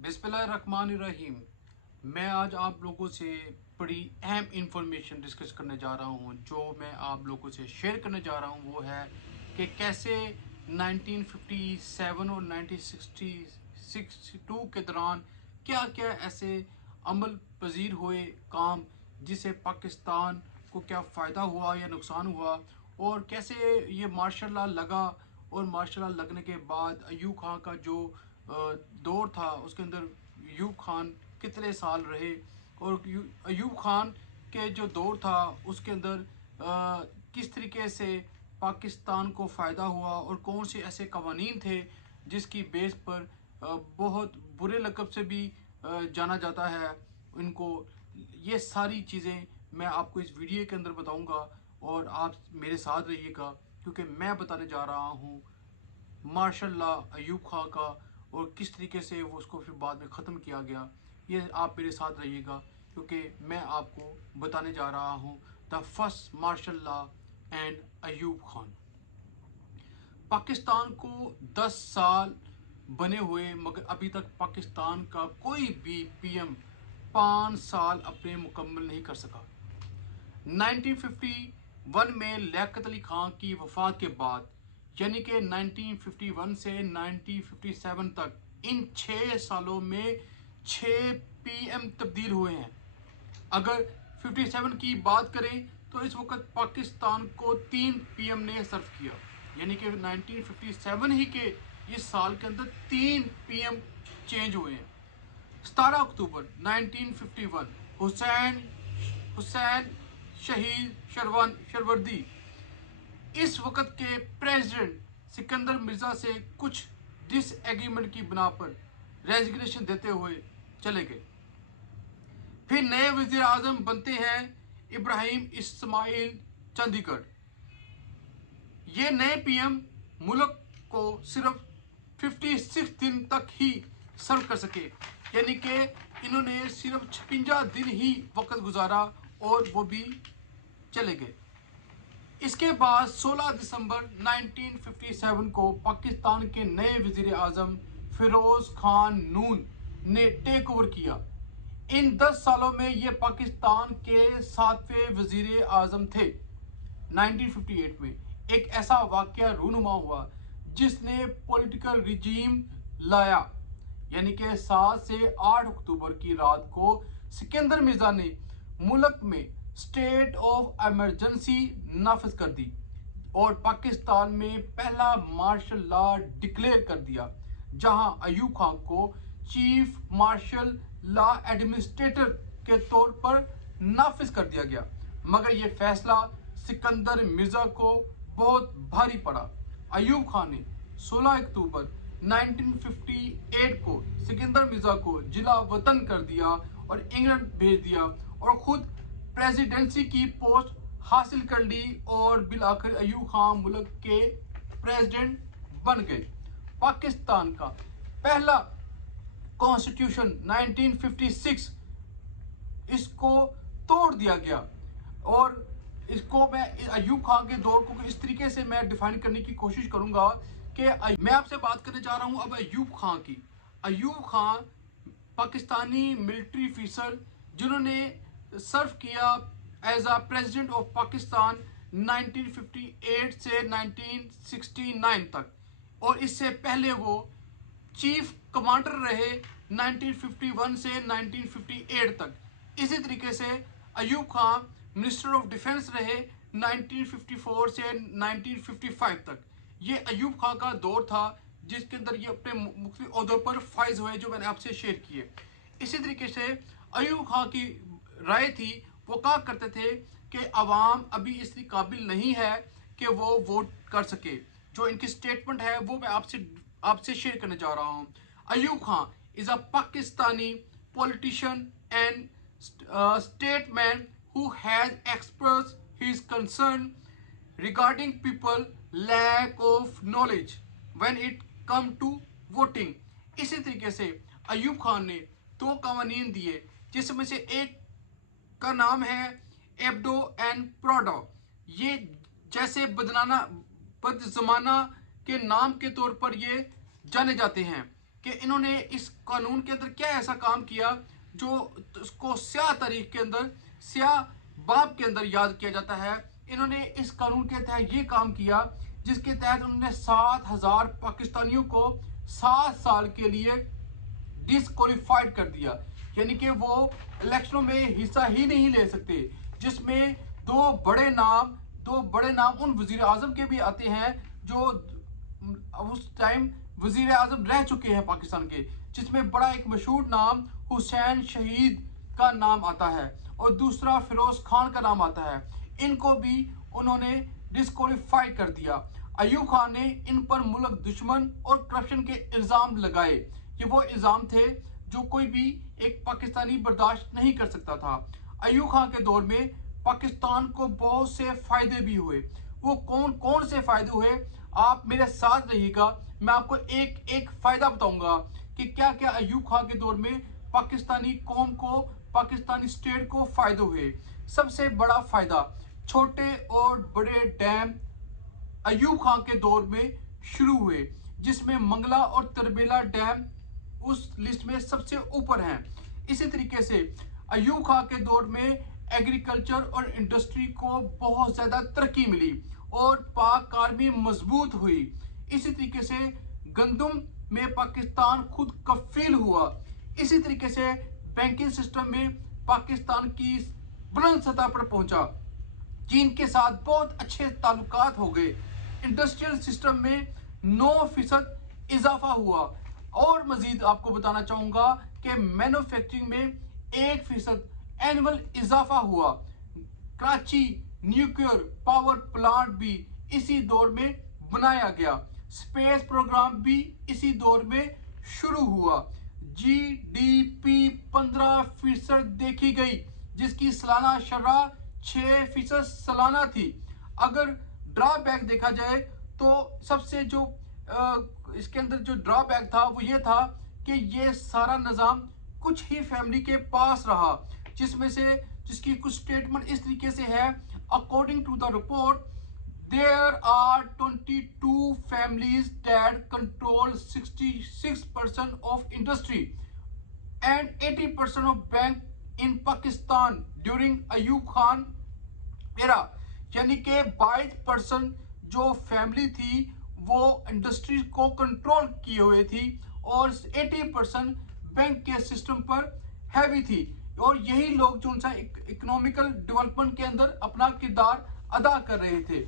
बिस्मिल्लाहिर्रहमानिर्रहीम। मैं आज आप लोगों से बड़ी अहम इंफॉर्मेशन डिस्कस करने जा रहा हूँ। जो मैं आप लोगों से शेयर करने जा रहा हूँ वो है कि कैसे 1957 और 1962 के दौरान क्या क्या ऐसे अमल पजीर हुए काम जिससे पाकिस्तान को क्या फ़ायदा हुआ या नुकसान हुआ, और कैसे ये मार्शल लॉ लगा, और मार्शल लॉ लगने के बाद अयूब खान का जो दौर था उसके अंदर अयूब खान कितने साल रहे, और अयूब खान के जो दौर था उसके अंदर किस तरीके से पाकिस्तान को फ़ायदा हुआ, और कौन से ऐसे कवानीन थे जिसकी बेस पर बहुत बुरे लक़ब से भी जाना जाता है इनको। ये सारी चीज़ें मैं आपको इस वीडियो के अंदर बताऊंगा और आप मेरे साथ रहिएगा, क्योंकि मैं बताने जा रहा हूँ मार्शल लॉ अयूब खान का और किस तरीके से वो उसको फिर बाद में ख़त्म किया गया। ये आप मेरे साथ रहिएगा क्योंकि मैं आपको बताने जा रहा हूँ the first martial law and Ayub Khan. Pakistan को 10 साल बने हुए मगर अभी तक पाकिस्तान का कोई भी पीएम 5 साल अपने मुकम्मल नहीं कर सका। 1951 में लियाकत अली खान की वफात के बाद यानी कि 1951 से 1957 तक इन 6 सालों में 6 पीएम तब्दील हुए हैं। अगर 57 की बात करें तो इस वक्त पाकिस्तान को 3 पीएम ने सर्व किया, यानी कि 1957 ही के इस साल के अंदर 3 पीएम चेंज हुए हैं। 17 अक्टूबर 1951 हुसैन शहीद शरवर्दी इस वक्त के प्रेसिडेंट सिकंदर मिर्जा से कुछ डिसएग्रीमेंट की बिना पर रेजिग्नेशन देते हुए चले गए। फिर नए वजीर आजम बनते हैं इब्राहिम इस्माइल चंडीगढ़। ये नए पीएम मुल्क को सिर्फ 56 दिन तक ही सर्व कर सके, यानी कि इन्होंने सिर्फ 56 दिन ही वक्त गुजारा और वो भी चले गए। इसके बाद 16 दिसंबर 1957 को पाकिस्तान के नए वजीर आजम फिरोज खान नून ने टेक ओवर किया। इन 10 सालों में ये पाकिस्तान के 7वें वजीर आजम थे। 1958 में एक ऐसा वाकया रूनुमा हुआ जिसने पॉलिटिकल रिजीम लाया, यानी कि 7 से 8 अक्टूबर की रात को सिकंदर मिर्जा ने मुल्क में स्टेट ऑफ इमरजेंसी नाफिज कर दी और पाकिस्तान में पहला मार्शल लॉ डिक्लेयर कर दिया, जहां अयूब खान को चीफ मार्शल लॉ एडमिनिस्ट्रेटर के तौर पर नाफिज कर दिया गया। मगर यह फैसला सिकंदर मिर्जा को बहुत भारी पड़ा। अयूब खान ने 16 अक्टूबर 1958 को सिकंदर मिर्जा को जिला वतन कर दिया और इंग्लैंड भेज दिया और खुद प्रेसिडेंसी की पोस्ट हासिल कर ली और बिल आखिर अयूब खान मुल्क के प्रेसिडेंट बन गए। पाकिस्तान का पहला कॉन्स्टिट्यूशन 1956 इसको तोड़ दिया गया, और इसको मैं अयूब खान के दौर को इस तरीके से मैं डिफाइन करने की कोशिश करूंगा कि मैं आपसे बात करने जा रहा हूं अब अयूब खान की। अयूब खान पाकिस्तानी मिलिट्री ऑफिसर जिन्होंने सर्व किया as a president of Pakistan 1958 से 1969 तक, और इससे पहले वो चीफ कमांडर रहे 1951 से 1958 तक। इसी तरीके से Ayub Khan minister of defence रहे 1954 से 1955 तक। ये अयूब खान का दौर था जिसके अंदर ये अपने मुख्तलिफ ओहदों पर फाइज हुए जो मैंने आपसे शेयर किए। इसी तरीके से अयूब खान की राय थी, वो कहा करते थे कि अवाम अभी इसकी काबिल नहीं है कि वो वोट कर सके। जो इनकी स्टेटमेंट है वो मैं आपसे शेयर करने जा रहा हूं। Ayub Khan is a Pakistani politician and statesman who has expressed his concern regarding people lack of knowledge when it come to voting। इसी तरीके से अयूब खान ने 2 कवानीन दिए जिसमें से एक का नाम है एब्डो एंड प्रोडो। ये जैसे बदजमाना के नाम के तौर पर ये जाने जाते हैं। कि इन्होंने इस कानून के अंदर क्या ऐसा काम किया जो उसको स्याह तारीख के अंदर, स्याह बाब के अंदर याद किया जाता है। इन्होंने इस कानून के तहत ये काम किया जिसके तहत उन्होंने 7,000 पाकिस्तानियों को 7 साल के लिए डिसक्वालीफाइड कर दिया, यानी कि वो इलेक्शनों में हिस्सा ही नहीं ले सकते, जिसमें दो बड़े नाम उन वजीर आजम के भी आते हैं जो उस टाइम वजीर आजम रह चुके हैं पाकिस्तान के, जिसमें बड़ा एक मशहूर नाम हुसैन शहीद का नाम आता है और दूसरा फिरोज खान का नाम आता है। इनको भी उन्होंने डिस्क्वालीफाई कर दिया। अयूब खान ने इन पर मुल्क दुश्मन और करप्शन के इल्जाम लगाए। ये वो इल्जाम थे जो कोई भी एक पाकिस्तानी बर्दाश्त नहीं कर सकता था। अयूब खान के दौर में पाकिस्तान को बहुत से फायदे भी हुए। वो कौन कौन से फायदे हुए, आप मेरे साथ रहिएगा, मैं आपको एक एक फायदा बताऊंगा कि क्या क्या अयूब खान के दौर में पाकिस्तानी कौम को, पाकिस्तानी स्टेट को फायदे हुए। सबसे बड़ा फायदा, छोटे और बड़े डैम अयूब खान के दौर में शुरू हुए, जिसमें मंगला और तरबेला डैम उस लिस्ट में सबसे ऊपर हैं। इसी तरीके से अयूब खान के दौर में एग्रीकल्चर और इंडस्ट्री को बहुत ज्यादा तरक्की मिली और पाक आर्मी मजबूत हुई। इसी तरीके से गंदम में पाकिस्तान खुद कफील हुआ। इसी तरीके से बैंकिंग सिस्टम में पाकिस्तान की बुलंद सतह पर पहुंचा। चीन के साथ बहुत अच्छे ताल्लुकात हो गए। इंडस्ट्रियल सिस्टम में 9% इजाफा हुआ और मजीद आपको बताना चाहूंगा कि मैन्युफैक्चरिंग में 1% एनुअल इजाफा हुआ। कराची न्यूक्लियर पावर प्लांट भी इसी दौर में बनाया गया। स्पेस प्रोग्राम भी इसी दौर में शुरू हुआ। जीडीपी 15% देखी गई, जिसकी सालाना शरह 6% सालाना थी। अगर ड्रॉबैक देखा जाए तो सबसे जो इसके अंदर जो ड्रॉबैक था वो ये था कि ये सारा निज़ाम कुछ ही फैमिली के पास रहा, जिसकी कुछ स्टेटमेंट इस तरीके से है, according to the report there are 22 families that control 66% of industry and 80% of bank in Pakistan during Ayub Khan era। यानी कि 22% जो फैमिली थी वो इंडस्ट्री को कंट्रोल किए हुए थी और 80% बैंक के सिस्टम पर हैवी थी, और यही लोग जो उनका इकोनॉमिकल डेवलपमेंट के अंदर अपना किरदार अदा कर रहे थे।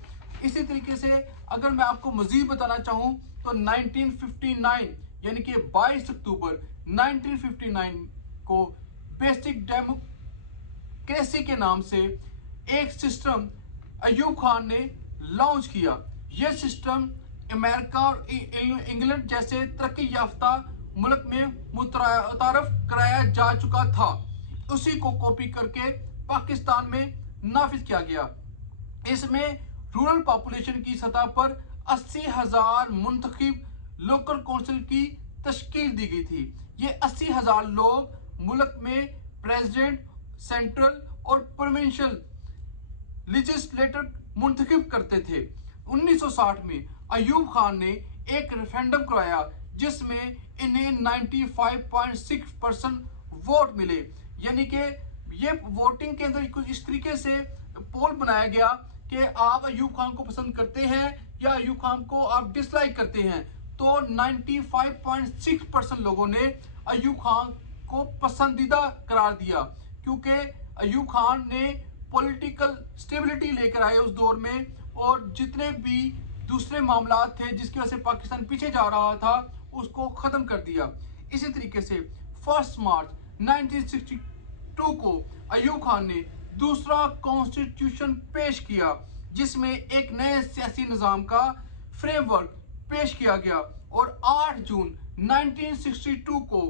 इसी तरीके से अगर मैं आपको मजीद बताना चाहूं तो 1959 यानी कि 22 अक्टूबर 1959 को बेसिक डेमोक्रेसी के नाम से एक सिस्टम अयूब खान ने लॉन्च किया। यह सिस्टम अमेरिका और इंग्लैंड जैसे तरक्की याफ्ता मुल्क में मुतारफ कराया जा चुका था। उसी को कॉपी करके पाकिस्तान में नाफिज किया गया। इसमें रूरल पॉपुलेशन की सतह पर 80,000 मुंतखब लोकल काउंसिल की तश्कील दी गई थी। ये 80,000 लोग मुल्क में प्रेसिडेंट, सेंट्रल और प्रोविंशियल लेजिस्लेटर मुंतखब करते थे। 1960 में अयूब खान ने एक रेफरेंडम करवाया जिसमें इन्हें 95.6% वोट मिले। यानी कि ये वोटिंग के अंदर कुछ इस तरीके से पोल बनाया गया कि आप अयूब खान को पसंद करते हैं या अयूब खान को आप डिसलाइक करते हैं, तो 95.6% लोगों ने अयूब खान को पसंदीदा करार दिया, क्योंकि अयूब खान ने पॉलिटिकल स्टेबिलिटी लेकर आए उस दौर में, और जितने भी दूसरे मामला थे जिसकी वजह से पाकिस्तान पीछे जा रहा था उसको खत्म कर दिया। इसी तरीके से 1 मार्च 1962 को अयूब खान ने दूसरा कॉन्स्टिट्यूशन पेश किया, जिसमें एक नए सियासी निजाम का फ्रेमवर्क पेश किया गया, और 8 जून 1962 को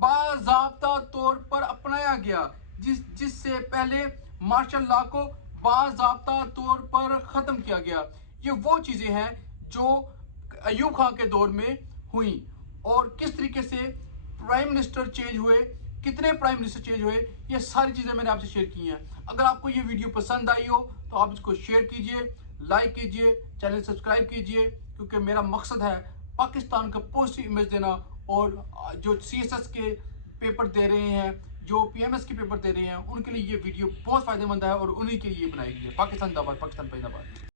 बाज़ाब्ता तौर पर अपनाया गया, जिससे पहले मार्शल लॉ को बाज़ाब्ता तौर पर खत्म किया गया। ये वो चीजें हैं जो अयूब खान के दौर में हुई, और किस तरीके से प्राइम मिनिस्टर चेंज हुए, कितने प्राइम मिनिस्टर चेंज हुए, ये सारी चीजें मैंने आपसे शेयर की हैं। अगर आपको ये वीडियो पसंद आई हो तो आप इसको शेयर कीजिए, लाइक कीजिए, चैनल सब्सक्राइब कीजिए, क्योंकि मेरा मकसद है पाकिस्तान का पॉजिटिव इमेज देना और जो CSS के पेपर दे रहे हैं, जो PMS के पेपर दे रहे हैं, उनके लिए ये वीडियो बहुत फायदेमंद है और उन्हीं के लिए बनाई गई है। पाकिस्तान जिंदाबाद, पाकिस्तान जिंदाबाद।